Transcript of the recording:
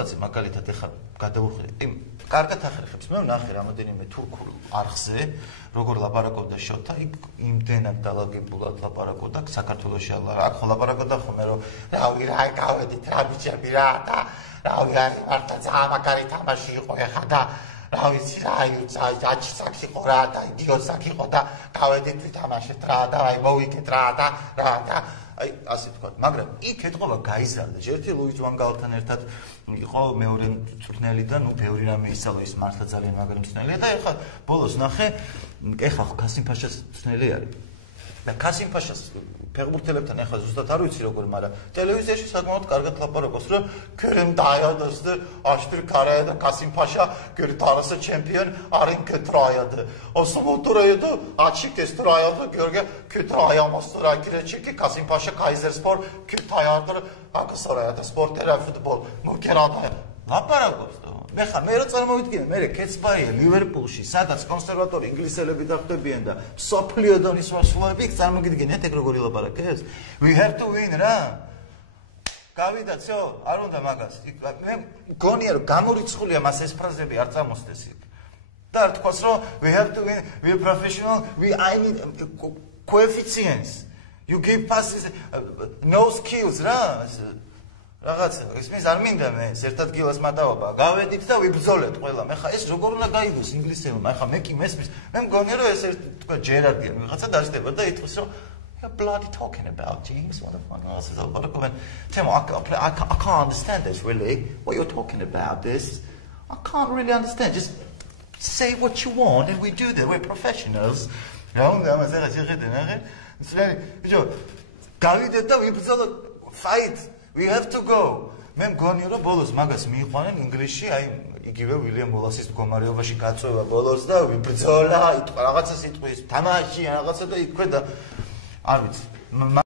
სიტუაცია მაგალითად ეხლა გადავუხედე. კარგად ახერხებს. მე ვნახე რამოდენიმე თურქულ არხზე, როგორ ლაპარაკობდა შოთა, იქ იმდენად დალაგებულად ლაპარაკობდა საქართველოში აქ ხო ლაპარაკობდა ხომ რომ რავი რა გავედით რა ბიჭები რა და რავი აი მართლა ძალიან მაგარი თამაში იყო ეხლა და რა ვიცი რა აჩისაკ იყო რა და იდიოტსაკ იყო და გავედით ვითამაშეთ რა და აი მოვიგეთ რა და აი ასე თქვა, მაგრამ იქ ეთყობა გაიზარდა. ერთი ლუის ვან გალთან ერთად იყო მეორე მწვრთნელი და ნუ ბევრი რამე ისწავლა, ის მართლა ძალიან მაგარი მწვრთნელია და ეხლა ბოლოს ნახე, ეხლა ხო კასიმ ფაშას მწვრთნელი არის. და კასიმ ფაშას ფეხბურთელებთან ეხლა ზუსტად არ ვიცი როგორ, მაგრამ ტელევიზიაში საკმაოდ კარგად ლაპარაკობს, რომ Kerem dayadı, açtır karayada Kasim Paşa tarası çempiyon arın kötü ayadı. O smoturaydı, açık testür ayadı, gölge kötü ayamazdır. Akire çünkü Kasim Paşa Kayserispor kötü ayadır. Akısarayada spor terapi futbol, mukerada. Laparakos. Mekha, მე რა წარმოვიდგინე, მე კეცბაია ლივერპულში, სადაც კონსერვატორი ინგლისელები დახტებიან და სოფლიო დონის მასშტაბები იქ წარმოგიდგენიათ ეგ როგორი ლაპარაკებს? We have to win რა. გავიდა, всё, არ უნდა მაგას. მე გონია რომ გამორიცხულია მას ეს ფრაზები არ წამოსდეს იქ. და არ თქვას რომ we have to win, we are professional, I need coefficients. You give passes, no skills რა. Რაღაცა, ისმის არ მინდა მე ერთად გილას მატაობა. გავედით და ვიბრძოლეთ ყველა. მე ხა ეს როგორ უნდა გაიგოს ინგლისელმა? ხა მე კი მესმის. მე მგონია რომ ეს თქვა ჯერარდია, ვიღაცა დაждდება და ითქვის რომ you're bloody talking about James what the fuck else is all about. Temo, I can't understand this really. What you're talking about this? I can't really understand. Just say what you want and we do that. We're professionals. რა უნდა ამაზე რა შეხედე ნახე? ისრაელი, ბიჭო, გავიდეთ და ვიბრძოლოთ. Fight. We have to go. მე მგონია რომ ბოლოს მაგას მიიყვანენ ინგლისში, აი იგივე ვილიამ ვოლასის მდგომარეობაში გაწევა ბოლოს და ვიბრძოლა, იტყვა რაღაცა სიტყვის, თამაში რაღაცა და იქვე და არ ვიცი.